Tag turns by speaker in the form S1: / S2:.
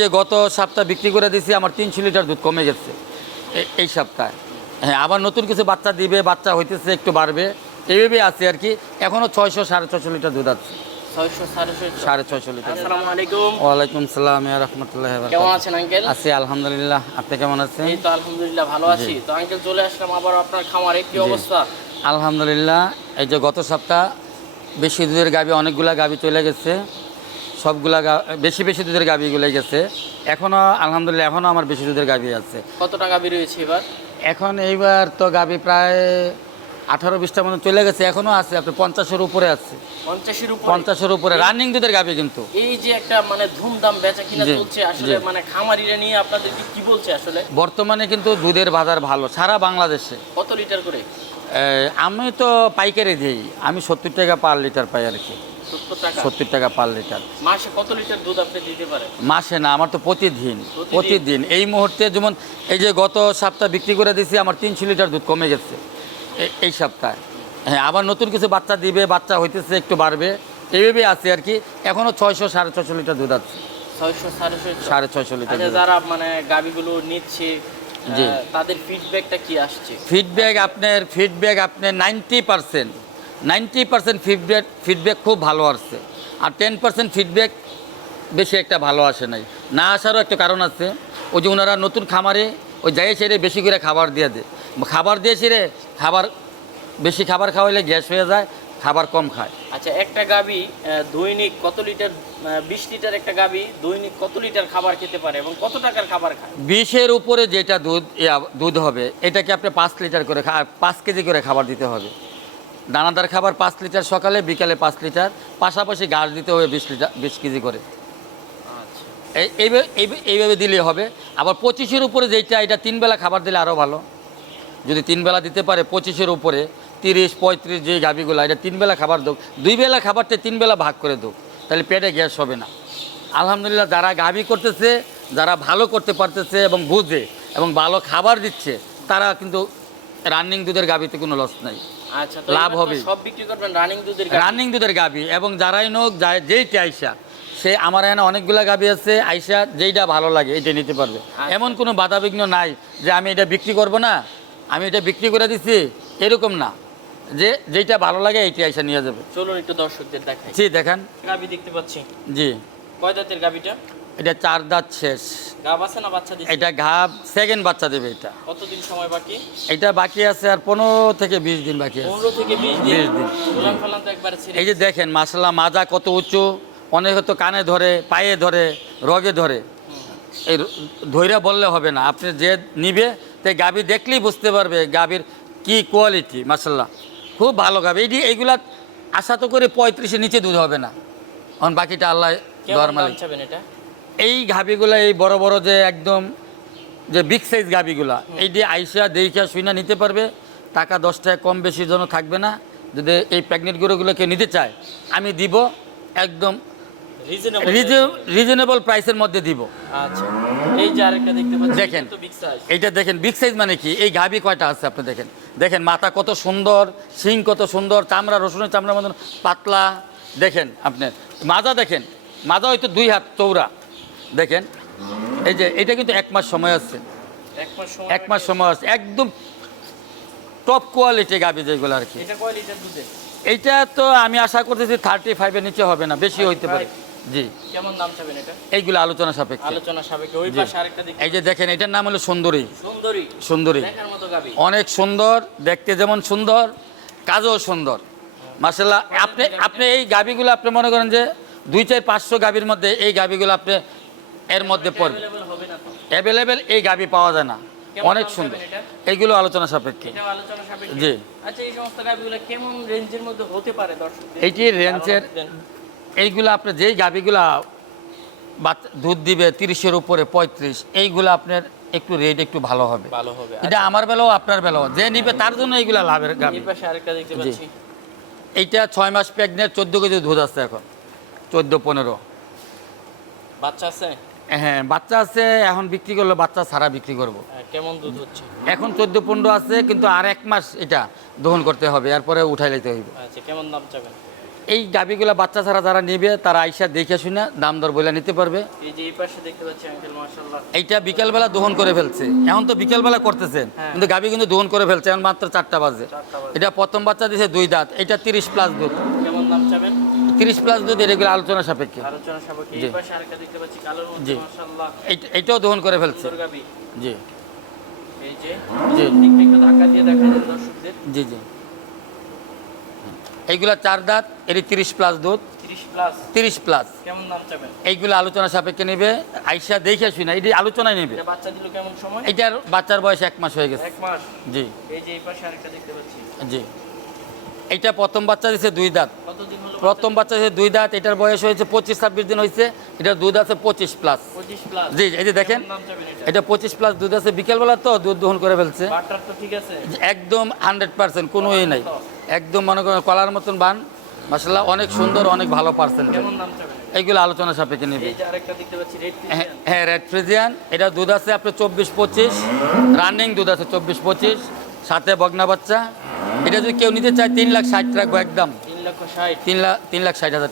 S1: যে গত সপ্তাহ বিক্রি করে দিয়েছি আমার তিনশো লিটার দুধ কমে গেছে। এই সপ্তাহে। হ্যাঁ আবার নতুন কিছু বাচ্চা দিবে বাচ্চা হইতেছে একটু বাড়বে। এইভাবে আছে আর কি। এখনও ছয়শো সাড়ে ছয়শো লিটার দুধ আছে।
S2: সাড়ে ছয়শো।
S1: সাড়ে লিটার ওয়ালাইকুম সালাম রহমতুল্লাহ
S2: কেমন আছেন আঙ্কেল?
S1: আছি আলহামদুলিল্লাহ। আপনি কেমন আছেন?
S2: এই তো আলহামদুলিল্লাহ ভালো আছি। তো আঙ্কেল চলে আসলাম আবার আপনার খামারে। কি অবস্থা?
S1: আলহামদুলিল্লাহ এই যে গত সপ্তাহ বেশি দুধের গাবি অনেকগুলা গাবি চলে গেছে। সবগুলা গা- বেশি বেশি দুধের গাবিগুলো গেছে। এখনও আলহামদুলিল্লাহ এখনও আমার বেশি দুধের গাবি আছে।
S2: কতটা টাকা রয়েছে এবার?
S1: এখন এইবার তো গাবি প্রায় আঠারো বিশটা মতো চলে গেছে এখনও আছে আপনি পঞ্চাশের উপরে আছে।
S2: পঞ্চাশের উপর?
S1: পঞ্চাশের উপরে রানিং দুধের গাবি কিন্তু।
S2: এই যে একটা মানে ধুমধাম বেচা কিনা চলছে আসলে মানে খামারিরা নিয়ে আপনাদের কি বলছে আসলে?
S1: বর্তমানে কিন্তু দুধের বাজার ভালো সারা বাংলাদেশে।
S2: কত লিটার করে?
S1: আমি তো পাইকারি দিই আমি সত্তর টাকা পার লিটার পাই আর কি।
S2: সত্তর টাকা?
S1: Per litre.
S2: মাসে কত লিটার দুধ আপনি দিতে পারেন?
S1: মাসে না আমার তো প্রতিদিন
S2: প্রতিদিন?
S1: এই মুহূর্তে যেমন এই যে গত সপ্তাহ বিক্রি করে দিয়েছি আমার তিনশো লিটার দুধ কমে গেছে। এই সপ্তাহে। হ্যাঁ আবার নতুন কিছু বাচ্চা দিবে বাচ্চা হইতেছে একটু বাড়বে। এইভাবে আছে আর কি। এখনও ছয়শো সাড়ে ছয়শো লিটার দুধ আছে।
S2: সাড়ে ছয়শো?
S1: লিটার
S2: আচ্ছা যারা মানে গাবিগুলো নিচ্ছে
S1: জি।
S2: তাদের ফিডব্যাকটা কি আসছে?
S1: ফিডব্যাক আপনার ফিডব্যাক আপনার ninety percent ninety percent feedback feedback খুব ভালো আসছে। আর টেন পার্সেন্ট ফিডব্যাক বেশি একটা ভালো আসে নাই। না আসারও একটা কারণ আছে ওই যে ওনারা নতুন খামারে ওই যাই সেরে বেশি করে খাবার দিয়ে দেয়। খাবার দিয়ে সেরে খাবার বেশি খাবার খাওয়াইলে গ্যাস হয়ে যায় খাবার কম খায়।
S2: আচ্ছা একটা গাবি দৈনিক কত লিটার বিশ লিটার একটা গাবি দৈনিক কত লিটার খাবার খেতে পারে এবং কত টাকার খাবার খায়?
S1: বিশের উপরে যেটা দুধ দুধ হবে এটাকে আপনি পাঁচ লিটার করে পাঁচ কেজি করে খাবার দিতে হবে। দানাদার খাবার পাঁচ লিটার সকালে বিকালে পাঁচ লিটার পাশাপাশি ঘাস দিতে হবে বিশ লিটার বিশ কেজি করে।
S2: আচ্ছা।
S1: এই এইভাবে দিলেই হবে। আবার পঁচিশের উপরে যেটা এটা তিন বেলা খাবার দিলে আরও ভালো। যদি তিন বেলা দিতে পারে পঁচিশের উপরে তিরিশ পঁয়ত্রিশ যে গাভিগুলো এটা তিন বেলা খাবার দোক। দুই বেলা খাবারটা তিন বেলা ভাগ করে দোক। তাহলে পেটে গ্যাস হবে না। আলহামদুলিল্লাহ যারা গাভি করতেছে যারা ভালো করতে পারতেছে এবং বুঝে এবং ভালো খাবার দিচ্ছে তারা কিন্তু রানিং দুধের গাভিতে কোনো লস নাই। লাভ হবে।
S2: সব বিক্রি করবেন রানিং দুধের
S1: রানিং দুধের গাবি এবং যারাই নোক যেইটা আইসা সে আমার এখানে অনেকগুলা গাবি আছে আইসা যেইটা ভালো লাগে এইটা নিতে পারবে। এমন কোনো বাধাবিঘ্ন নাই যে আমি এটা বিক্রি করব না আমি এটা বিক্রি করে দিছি এরকম না। যে যেটা ভালো লাগে এইটা আইসা নিয়ে যাবে।
S2: চলুন একটু দর্শকদের দেখাই।
S1: জি দেখেন।
S2: গাবি দেখতে পাচ্ছি।
S1: জি।
S2: কয় দাঁতের গাবিটা
S1: এটা চার দাঁত শেষ।
S2: গাব আছে না বাচ্চা দিচ্ছে
S1: এটা ঘাব সেকেন্ড বাচ্চা দেবে এটা।
S2: কতদিন সময় বাকি?
S1: এটা বাকি আছে আর পনেরো থেকে বিশ দিন বাকি আছে।
S2: থেকে বিশ দিন?
S1: বিশ দিন।
S2: উলান ফালান তো একবারে ছেড়ে
S1: এই যে দেখেন মাসাল্লাহ মাজা কত উঁচু অনেক হয়তো কানে ধরে পায়ে ধরে রগে ধরে। এই ধৈর্য বললে হবে না। আপনি যে নিবে তাই গাবি দেখলেই বুঝতে পারবে গাবির কি কোয়ালিটি মাসাল্লাহ খুব ভালো গাবি। এই এইগুলা আশা তো করে পঁয়ত্রিশের নিচে দুধ হবে না। এখন বাকিটা আল্লাহ
S2: দাম এটা?
S1: এই গাবিগুলা এই বড় বড় যে একদম যে বিগ সাইজ গাবিগুলা এই দিয়ে আইসা দেইখা শুইনা নিতে পারবে। টাকা দশ টাকা কম বেশি জন্য থাকবে না। যদি এই প্রেগনেন্ট গরুগুলো কেউ নিতে চায় আমি দিব একদম
S2: রিজনেবল
S1: প্রাইসের মধ্যে দিব।
S2: আচ্ছা এই যে আরেকটা দেখতে
S1: দেখেন। এইটা দেখেন বিগ সাইজ মানে কি? এই গাবি কয়টা আছে আপনি দেখেন? দেখেন মাথা কত সুন্দর শিং কত সুন্দর চামড়া রসুনের চামড়ার মতন পাতলা। দেখেন আপনি মাজা দেখেন মাজা হয়তো দুই হাত চৌড়া দেখেন এই যে এটা কিন্তু এক মাস সময় আছে।
S2: এক মাস সময়
S1: আছে একদম টপ কোয়ালিটি গাবি যেগুলো আর কি। এইটা তো আমি আশা করতেছি থার্টি ফাইভের নিচে হবে না বেশি হইতে পারে। জি।
S2: কেমন দাম চাবেন এটা?
S1: এইগুলো আলোচনা সাপেক্ষে।
S2: আলোচনা সাপেক্ষে ওই পাশে আরেকটা দেখি।
S1: এই যে দেখেন এটার নাম হলো সুন্দরী।
S2: সুন্দরী?
S1: সুন্দরী।
S2: দেখার মতো গাবি।
S1: অনেক সুন্দর দেখতে যেমন সুন্দর কাজও সুন্দর। মার্শাল্লাহ আপনি আপনি এই গাবিগুলো আপনি মনে করেন যে দুই চার পাঁচশো গাবির মধ্যে এই গাবিগুলো আপনি এর মধ্যে পড়বে।
S2: অ্যাভেলেবল
S1: এই গাবি পাওয়া যায় না। অনেক সুন্দর। এইগুলো আলোচনা সাপেক্ষে। জি।
S2: আচ্ছা এই সমস্ত গাবিগুলো কেমন রেঞ্জের মধ্যে হতে পারে দর্শক
S1: এইটি রেঞ্জের এইগুলো আপনি যেই গাবিগুলা দুধ দিবে তিরিশের উপরে পঁয়ত্রিশ এইগুলো আপনার একটু রেট একটু ভালো হবে।
S2: ভালো হবে
S1: এটা আমার বেলাও আপনার বেলাও। যে নিবে তার জন্য এইগুলা লাভের গাবি। এইটা ছয় মাস প্রেগনেন্ট চোদ্দ কেজি দুধ আছে এখন। চোদ্দ পনেরো।
S2: বাচ্চা আছে?
S1: হ্যাঁ বাচ্চা আছে এখন বিক্রি করলে বাচ্চা ছাড়া বিক্রি করব।
S2: হ্যাঁ, কেমন দুধ হচ্ছে?
S1: এখন চোদ্দ পনেরো আছে কিন্তু আর এক মাস এটা দহন করতে হবে এরপরে উঠাই লাইতে হইব।
S2: আচ্ছা কেমন দাম চাবেন?
S1: এই গাবিগুলা বাচ্চা ছাড়া যারা নেবে তারা আইসা দেখে শুনে দাম দর বলে নিতে পারবে।
S2: এই যে এই পাশে দেখতে পাচ্ছি আঙ্কেল মাশাল্লাহ
S1: এইটা বিকেলবেলা দহন করে ফেলছে। এখন তো বিকেলবেলা করতেছেন
S2: হ্যাঁ।
S1: কিন্তু গাবি কিন্তু দহন করে ফেলছে এখন মাত্র চারটা বাজে। এটা প্রথম বাচ্চা দিছে দুই দাঁত এটা তিরিশ প্লাস দুধ। তিরিশ প্লাস দুধ এগুলো আলোচনা সাপেক্ষে। জি। এইটাও দহন করে ফেলছে। জি। জি। জি এইগুলা চার দাঁত এর তিরিশ প্লাস দুধ। তিরিশ প্লাস এইগুলো আলোচনা সাপেক্ষে নেবে। আইসা দেখে শুনে এটি আলোচনায় নেবে।
S2: এটা
S1: এইটার বাচ্চার বয়স এক মাস হয়ে গেছে। জি। জি। এইটা প্রথম বাচ্চা দিছে দুই দাঁত। প্রথম বাচ্চা দিছে দুই দাঁত এটার বয়স হয়েছে পঁচিশ ছাব্বিশ দিন হয়েছে এটার দুধ আছে পঁচিশ প্লাস
S2: 25 প্লাস
S1: জি এই যে দেখেন
S2: এটা?
S1: এটা পঁচিশ প্লাস দুধ আছে বিকেলবেলা তো দুধ দহন করে ফেলছে। একদম হান্ড্রেড পার্সেন্ট কোনো ইয়ে নাই একদম মনে করেন কলার মতন বান। মাসাল্লাহ অনেক সুন্দর অনেক ভালো পার্সেন্ট
S2: এটা?
S1: এইগুলো আলোচনা সাপেক্ষে নেবে।
S2: এই যে আরেকটা দেখতে পাচ্ছি রেড
S1: হ্যাঁ হ্যাঁ রেড ফ্রিজিয়ান এটা দুধ আছে আপনার চব্বিশ পঁচিশ। রানিং দুধ আছে চব্বিশ পঁচিশ। সাথে বগনা বাচ্চা। এটা যদি কেউ নিতে চায় তিন লাখ ষাট রাখব একদম।
S2: তিন লাখ ষাট।
S1: তিন লাখ তিন লাখ ষাট হাজার টাকা।